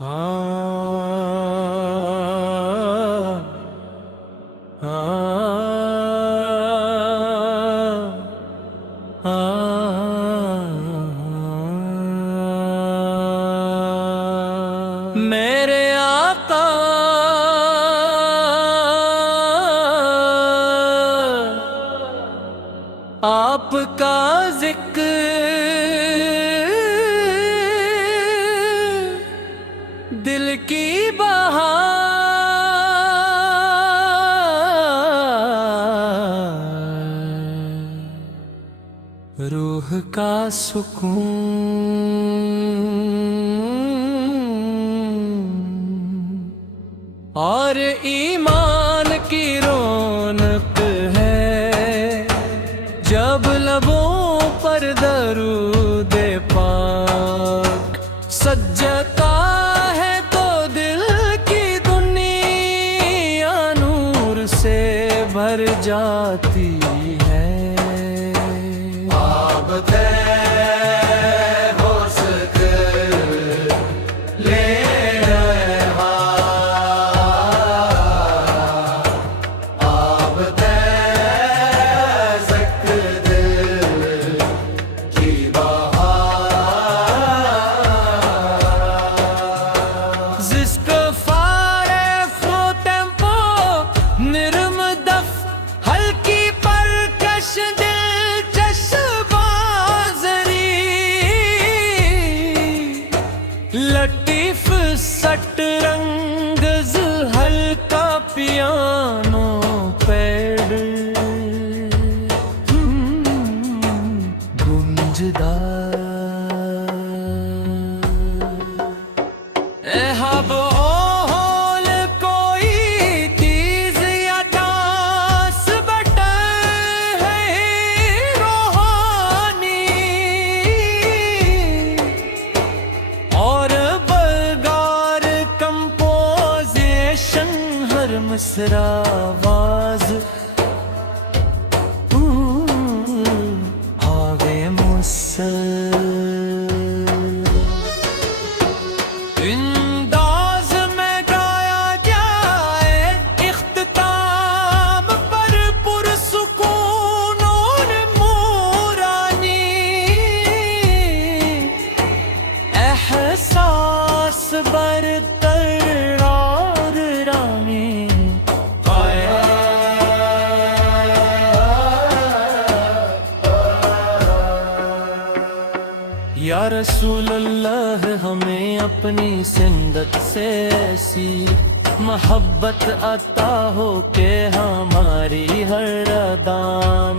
मेरे आका आपका जिक्र दिल की बहार, रूह का सुकून और ईमान की रौनक है। जब लबों पर दरूद पाक सजता है तो दिल की दुनिया नूर से भर जाती है। लतीफ सट रंग हल्का पियानो पैड गूंजदार एहब ओहोल कोई तीज या डांस बटन है रूहानी और मिसरा आवाज आवे इंदाज में गाया जाए इख्तिताम पर पुरसुकून और मूरानी एहसास बरतर और रानी या रसूल अल्लाह हमें अपनी सिंदत से ऐसी मोहब्बत अता हो के हमारी हर अदा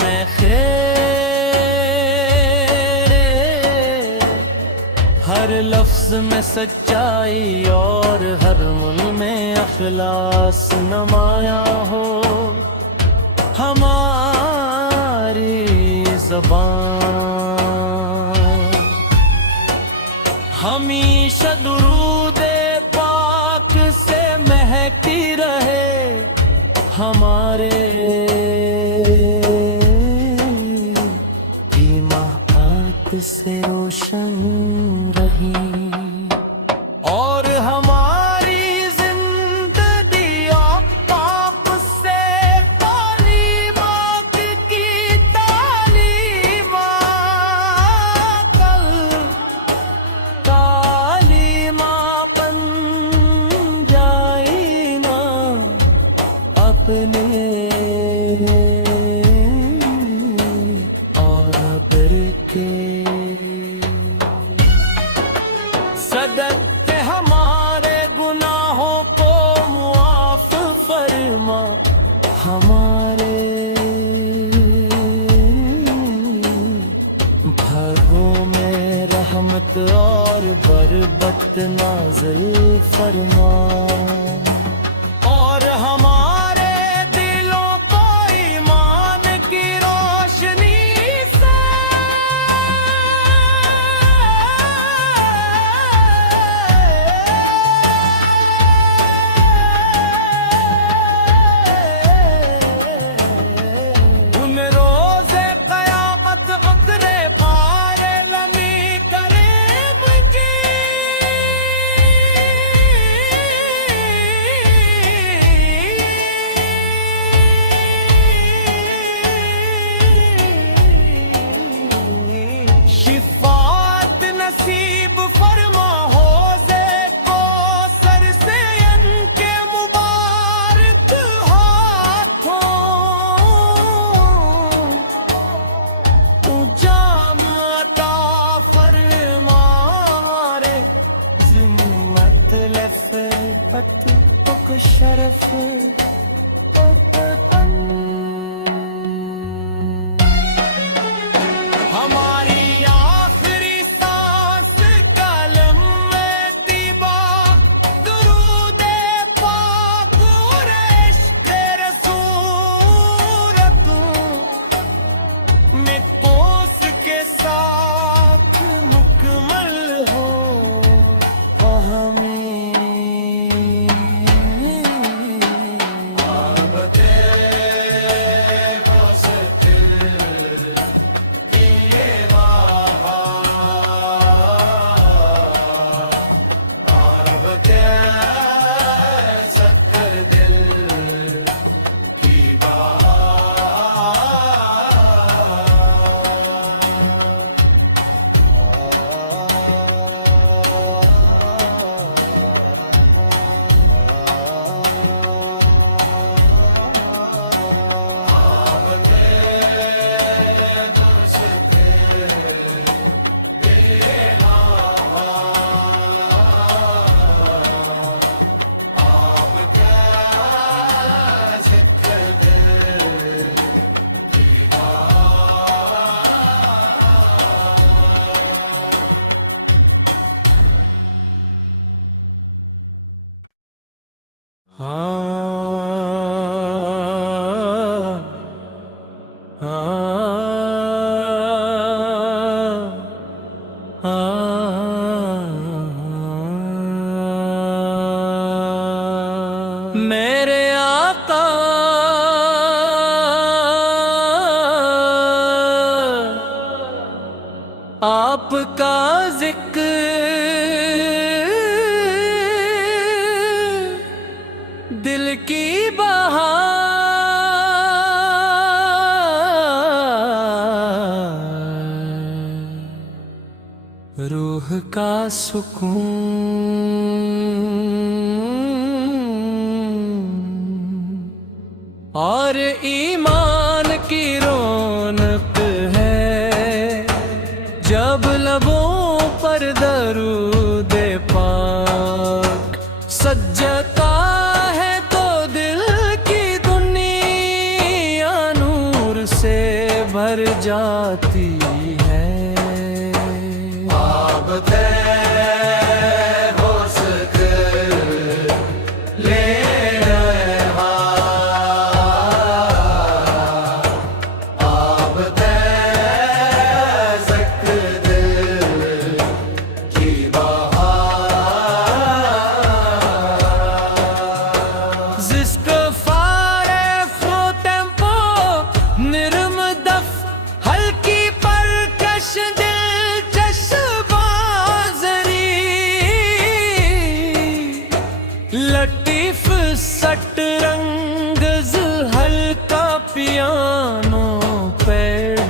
में खैर, हर लफ्ज में सच्चाई और हर मुल में अखलास नमाया हो हमारी ज़बान। हमेशा दुरूदे पाक से महकती रहे हमारे ईमानात से रोशन रही और हमारी जिंदगी पाक से तालीमात की तालीमात तालीमा बन जाए ना अपने और अबर के सदक के हमारे गुनाहों को मुआफ फरमा हमारे घरों में रहमत और बरकत नाज़िल फरमा और हमारे दिलों को ईमान की रोशनी से उन रोज़े क़यामत उतरे पारे लमी करे मुझे मोहब्बत को शरफ हमारी आखिरी सांस कलम में तीबा दुरूद पाक इश्क़ रसूल में कोस के साथ मुकम्मल हो हमें मेरे आका आपका जिक्र दिल की बहार रूह का सुकून और ईमान की रौनक है जब लबों पर दरूद पाक सजता है तो दिल की दुनिया नूर से भर जाती है। लतीफ सट रंगज हल्का पियानो पैड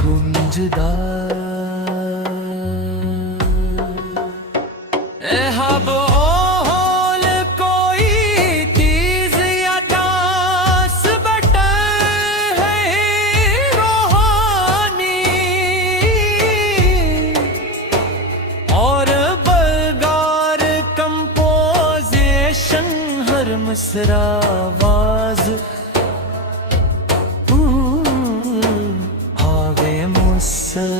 गुंजदार एहब ओहोल कोई तीज या डांस बटन है रूहानी और बलगार कंपोजिशन हर मिसरा आवाज हावे मुसल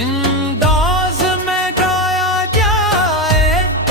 इंदाज में गाया जाए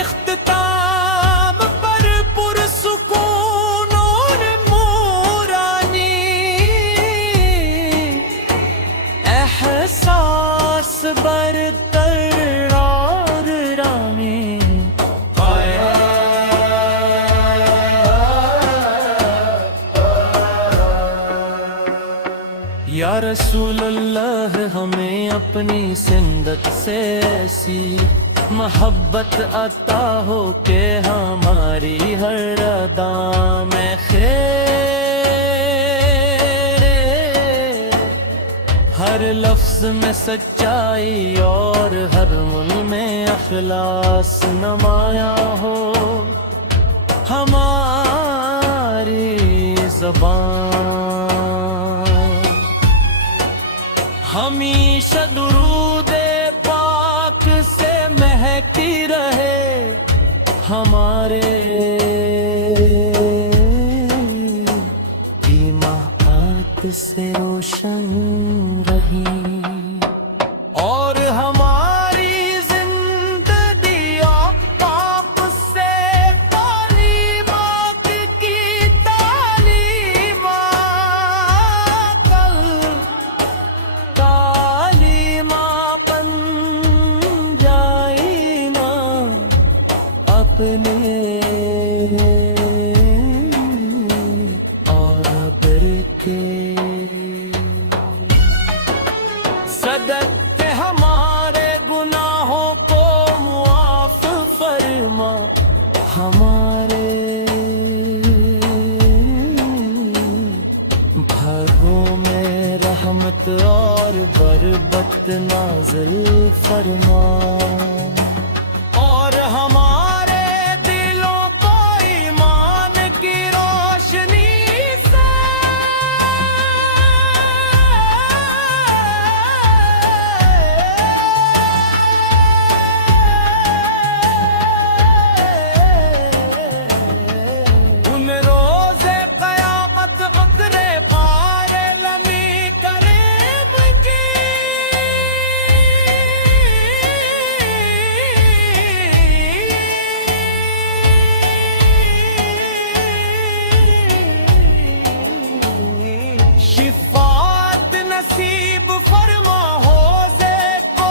इख्तिताम पर पुरसुकून और मूरानी एहसास बरतर और रामी या रसूल अल्लाह हमें अपनी सिंदत से ऐसी मोहब्बत अता हो के हमारी हर अदा में खैर हर लफ्ज में सच्चाई और हर मुन में अखलास नमाया हो हमारी ज़बान हमेशा दुरूदे पाक से महकी रहे हमारे ईमाआत से रोशन रही और हमारी जिंदगी पाप से तालीमात की तालीमा कल तालीमा बन जाए ना अपने और अबर के सदक़े हमारे गुनाहों को मुआफ़ फरमा हमारे भरों में रहमत और बरबत नाज़िल फरमा और हमारे दिलों को ईमान की रोशनी से उन रोज़े क़यामत फ़क्रे पारे लमी करीम की शिफ़ात नसीब फरमा होज़े को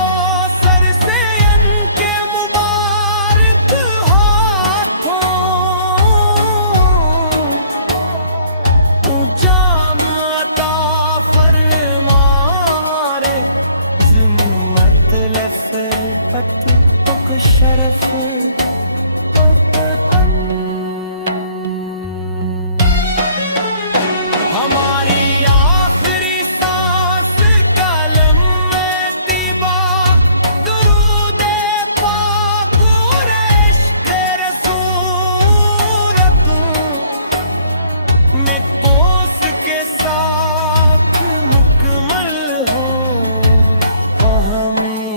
सर से इनके मुबारक हाथों जाम अता फरमा रे ज़िम्मत लफ़त को शरफ हमारी आखिरी सांस कलम में तिबा दुरूदे पाक और इश्क़ रसूलत में कोस के साथ मुकम्मल हो हमें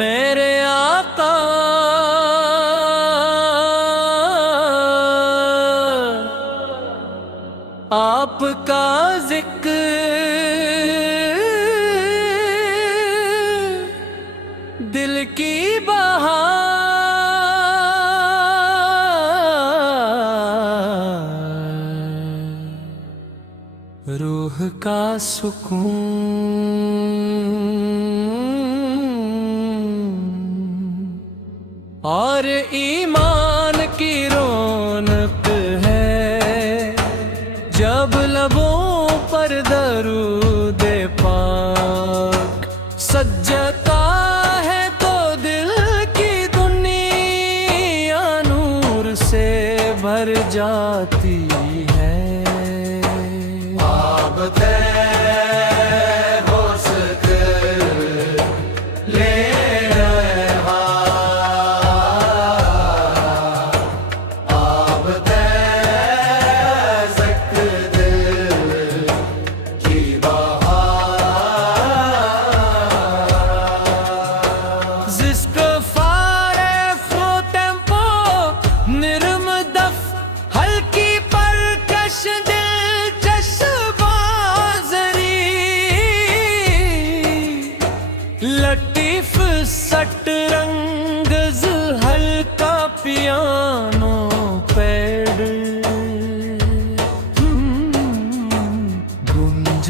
मेरे आका आपका जिक्र दिल की बहार रूह का सुकून और ईमान की रौनक है जब लबों पर दरूद पाक सजता है तो दिल की दुनिया नूर से भर जाती है।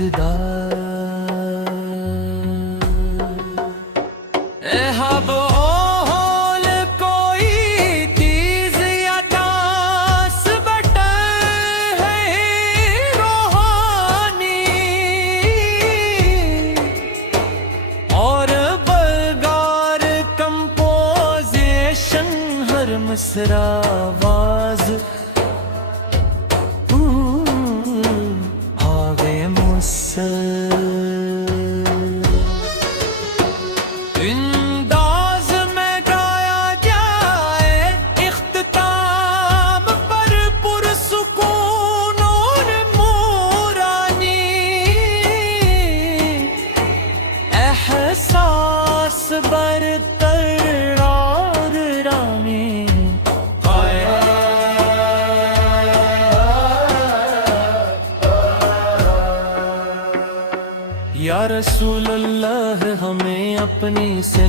ताजदार ए हब ओहोल कोई तीज या दास बटर है रूहानी और बलगार कंपोजिशन हर मिसरा आवाज हावे मुसल इंदाज में गाया जाए इख्तिताम पर पुरसुकून और मोरानी एहसास बरतर और रानी या रसूल अल्लाह हमें अपनी से